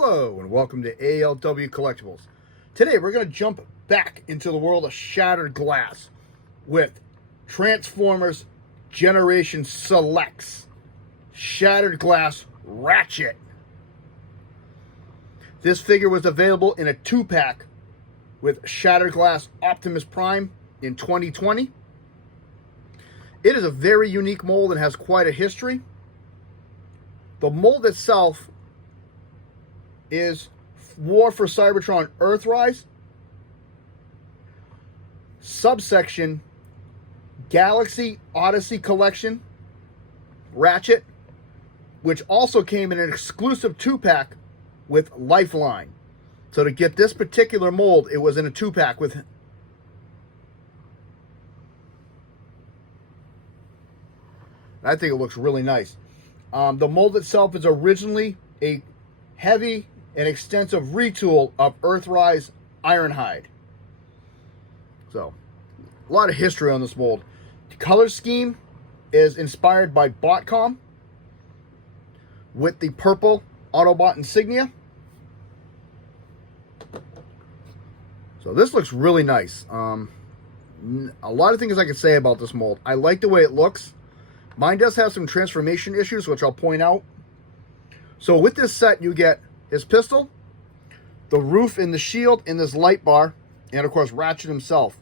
Hello and welcome to ALW Collectibles. Today we're going to jump back into the world of Shattered Glass with Transformers Generation Selects Shattered Glass Ratchet. This figure was available in a 2-pack with Shattered Glass Optimus Prime in 2020. It is a very unique mold and has quite a history. The mold itself is War for Cybertron Earthrise, subsection Galaxy Odyssey Collection Ratchet, which also came in an exclusive 2-pack with Lifeline. So to get this particular mold, it was in a 2-pack with I think it looks really nice. The mold itself is originally a heavy and extensive retool of Earthrise Ironhide. So, a lot of history on this mold. The color scheme is inspired by Botcom with the purple Autobot insignia. So this looks really nice. A lot of things I can say about this mold. I like the way it looks. Mine does have some transformation issues, which I'll point out. So with this set, you get his pistol, the roof and the shield, and this light bar, and of course Ratchet himself.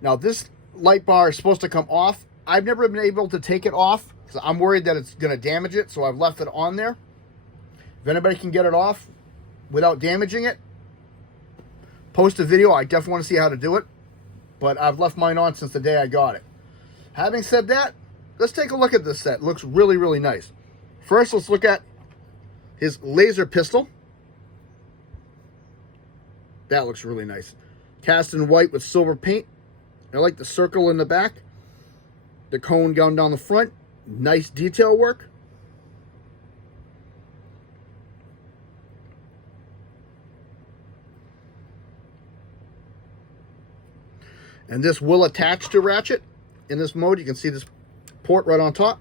Now this light bar is supposed to come off. I've never been able to take it off because I'm worried that it's going to damage it, so I've left it on there. If anybody can get it off without damaging it, post a video. I definitely want to see how to do it, but I've left mine on since the day I got it. Having said that, let's take a look at this set. It looks really, really nice. First, let's look at his laser pistol. That looks really nice. Cast in white with silver paint. I like the circle in the back. The cone going down the front. Nice detail work. And this will attach to Ratchet. In this mode, you can see this port right on top.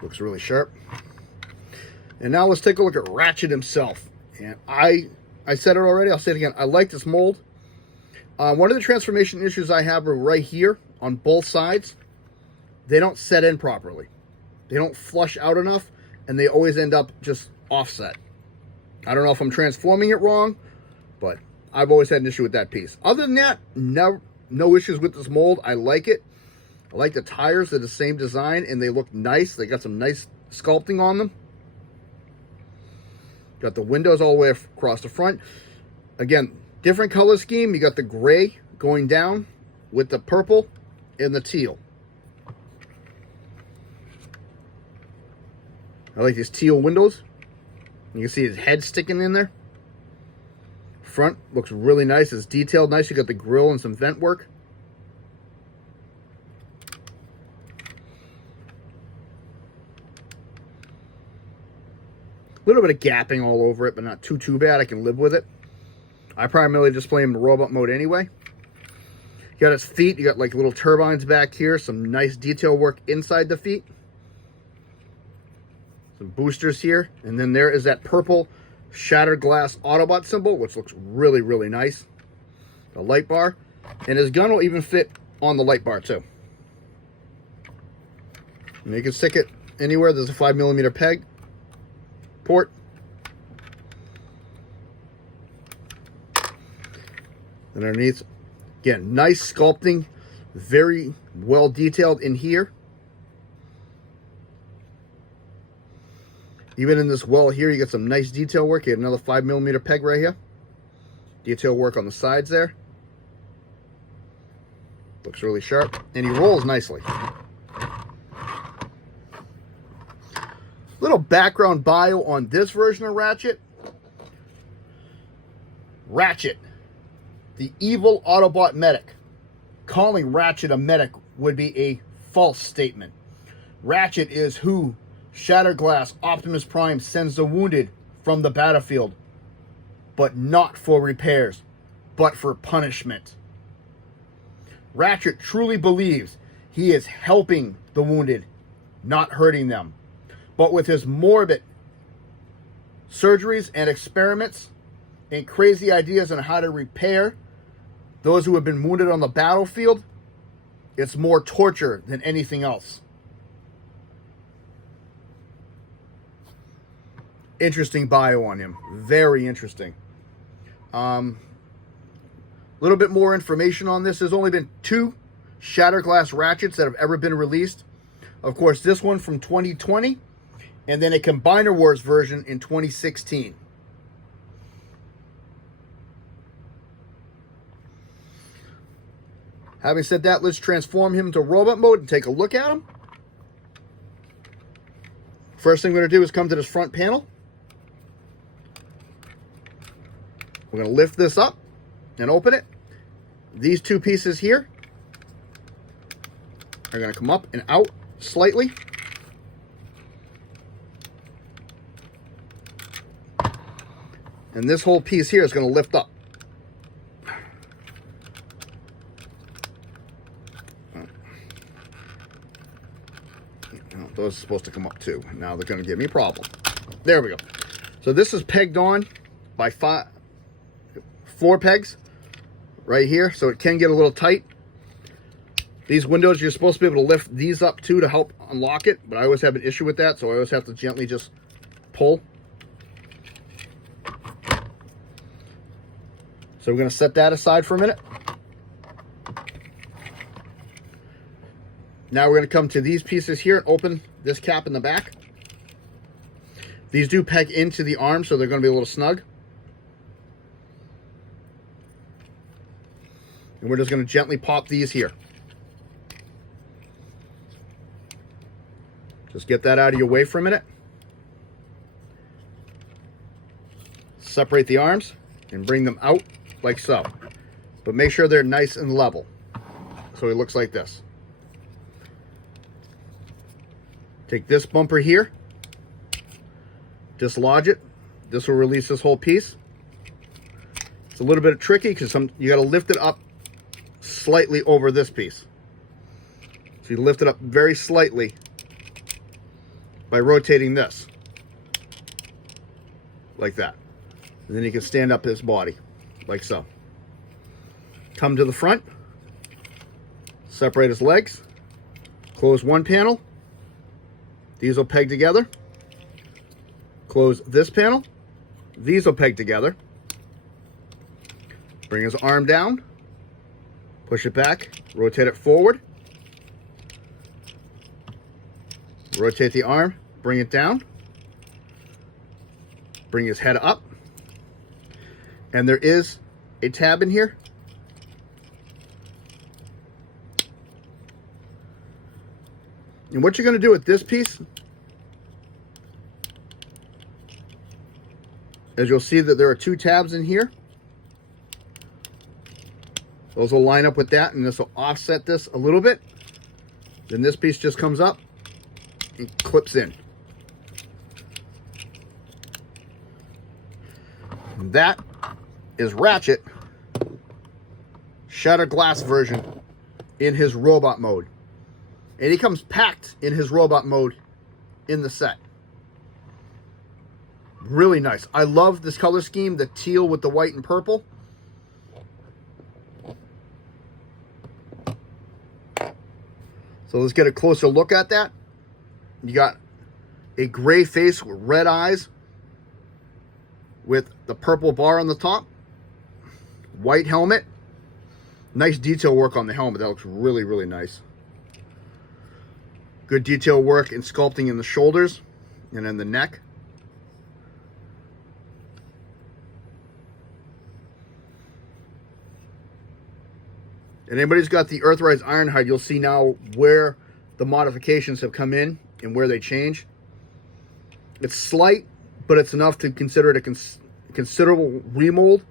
Looks really sharp. And now let's take a look at Ratchet himself. And I said it already, I'll say it again. I like this mold. One of the transformation issues I have are right here on both sides. They don't set in properly. They don't flush out enough, and they always end up just offset. I don't know if I'm transforming it wrong, but I've always had an issue with that piece. Other than that, no issues with this mold. I like it. I like the tires. They're the same design, and they look nice. They got some nice sculpting on them. Got the windows all the way across the front. Again, different color scheme. You got the gray going down with the purple and the teal. I like these teal windows. You can see his head sticking in there. Front looks really nice. It's detailed nice. You got the grill and some vent work. A little bit of gapping all over it, but not too bad. I can live with it. I primarily just play him in robot mode anyway. You got his feet. You got like little turbines back here. Some nice detail work inside the feet. Some boosters here. And then there is that purple Shattered Glass Autobot symbol, which looks really, really nice. The light bar. And his gun will even fit on the light bar too. And you can stick it anywhere. There's a 5mm peg. Port. And underneath, again, nice sculpting, very well detailed in here. Even in this well here, you get some nice detail work. You have another 5mm peg right here. Detail work on the sides there. Looks really sharp. And he rolls nicely. Little background bio on this version of Ratchet. Ratchet, the evil Autobot medic. Calling Ratchet a medic would be a false statement. Ratchet is who Shattered Glass Optimus Prime sends the wounded from the battlefield, but not for repairs, but for punishment. Ratchet truly believes he is helping the wounded, not hurting them. But with his morbid surgeries and experiments and crazy ideas on how to repair those who have been wounded on the battlefield, it's more torture than anything else. Interesting bio on him. Very interesting. Little bit more information on this. There's only been 2 Shatterglass Ratchets that have ever been released. Of course, this one from 2020, and then a Combiner Wars version in 2016. Having said that, let's transform him to robot mode and take a look at him. First thing we're going to do is come to this front panel. We're going to lift this up and open it. These 2 pieces here are going to come up and out slightly. And this whole piece here is going to lift up. Those are supposed to come up too. Now they're going to give me a problem. There we go. So this is pegged on by 4 pegs right here, so it can get a little tight. These windows, you're supposed to be able to lift these up too to help unlock it, but I always have an issue with that, so I always have to gently just pull. So we're going to set that aside for a minute. Now we're going to come to these pieces here and open this cap in the back. These do peg into the arm, so they're going to be a little snug. And we're just going to gently pop these here. Just get that out of your way for a minute. Separate the arms and bring them out like so. But make sure they're nice and level. So it looks like this. Take this bumper here, dislodge it. This will release this whole piece. It's a little bit tricky because you got to lift it up slightly over this piece. So you lift it up very slightly by rotating this, like that. And then you can stand up his body, like so. Come to the front, separate his legs, close one panel. These will peg together. Close this panel. These will peg together. Bring his arm down. Push it back. Rotate it forward. Rotate the arm. Bring it down. Bring his head up. And there is a tab in here. And what you're going to do with this piece is you'll see that there are 2 tabs in here. Those will line up with that, and this will offset this a little bit. Then this piece just comes up and clips in. And that is Ratchet Shattered Glass version in his robot mode. And he comes packed in his robot mode in the set. Really nice. I love this color scheme, the teal with the white and purple. So let's get a closer look at that. You got a gray face with red eyes with the purple bar on the top. White helmet. Nice detail work on the helmet. That looks really, really nice. Good detail work and sculpting in the shoulders and in the neck. And anybody's got the Earthrise Ironhide, you'll see now where the modifications have come in and where they change. It's slight, but it's enough to consider it a considerable remold,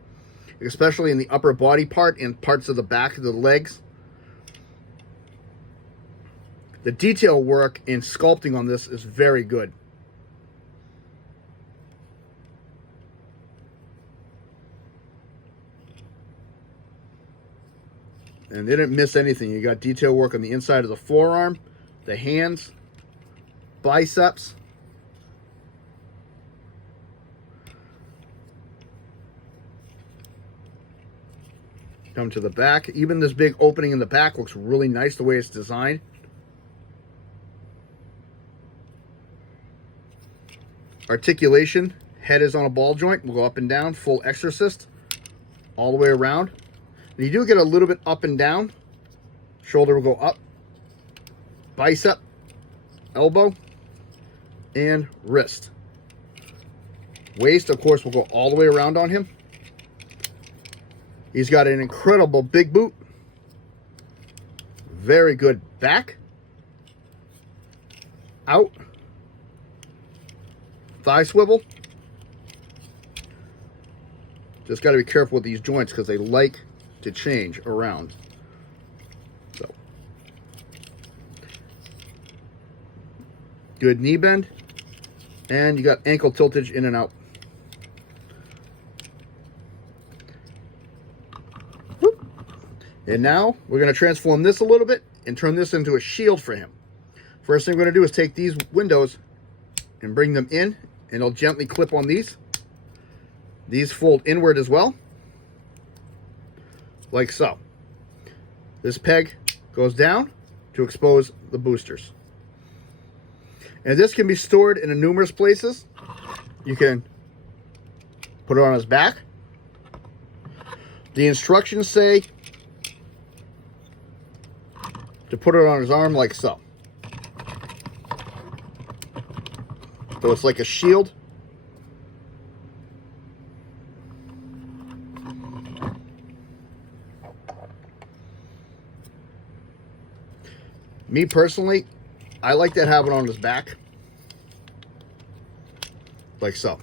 especially in the upper body part and parts of the back of the legs. The detail work and sculpting on this is very good. And they didn't miss anything. You got detail work on the inside of the forearm, the hands, biceps. Come to the back. Even this big opening in the back looks really nice the way it's designed. Articulation. Head is on a ball joint. We'll go up and down. Full exorcist. All the way around. And you do get a little bit up and down. Shoulder will go up. Bicep. Elbow. And wrist. Waist, of course, will go all the way around on him. He's got an incredible big boot. Very good back. Out. Thigh swivel. Just got to be careful with these joints because they like to change around. So, good knee bend. And you got ankle tiltage in and out. And now we're going to transform this a little bit and turn this into a shield for him. First thing we're going to do is take these windows and bring them in, and I'll gently clip on these. These fold inward as well, like so. This peg goes down to expose the boosters. And this can be stored in numerous places. You can put it on his back. The instructions say to put it on his arm like so. So it's like a shield. Me personally, I like to have it on his back. Like so.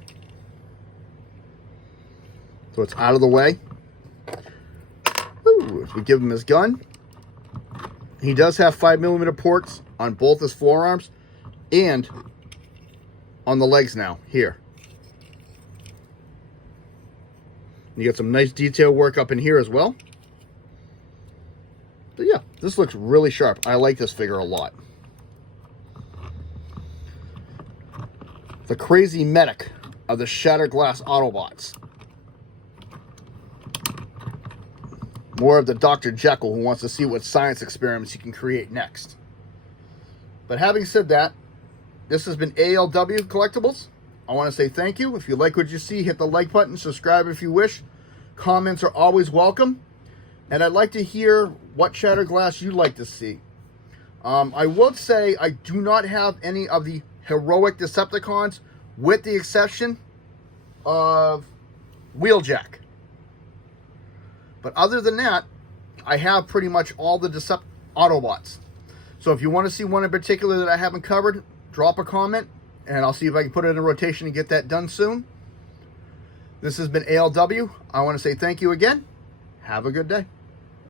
So it's out of the way. Ooh, we give him his gun. He does have 5mm ports on both his forearms and on the legs now, here. You get some nice detail work up in here as well. But yeah, this looks really sharp. I like this figure a lot. The crazy medic of the Shattered Glass Autobots. More of the Dr. Jekyll who wants to see what science experiments he can create next. But having said that, this has been ALW Collectibles. I want to say thank you. If you like what you see, hit the like button, subscribe if you wish. Comments are always welcome. And I'd like to hear what Shattered Glass you'd like to see. I would say I do not have any of the heroic Decepticons, with the exception of Wheeljack. But other than that, I have pretty much all the Autobots. So if you want to see one in particular that I haven't covered, drop a comment, and I'll see if I can put it in a rotation and get that done soon. This has been ALW. I want to say thank you again. Have a good day.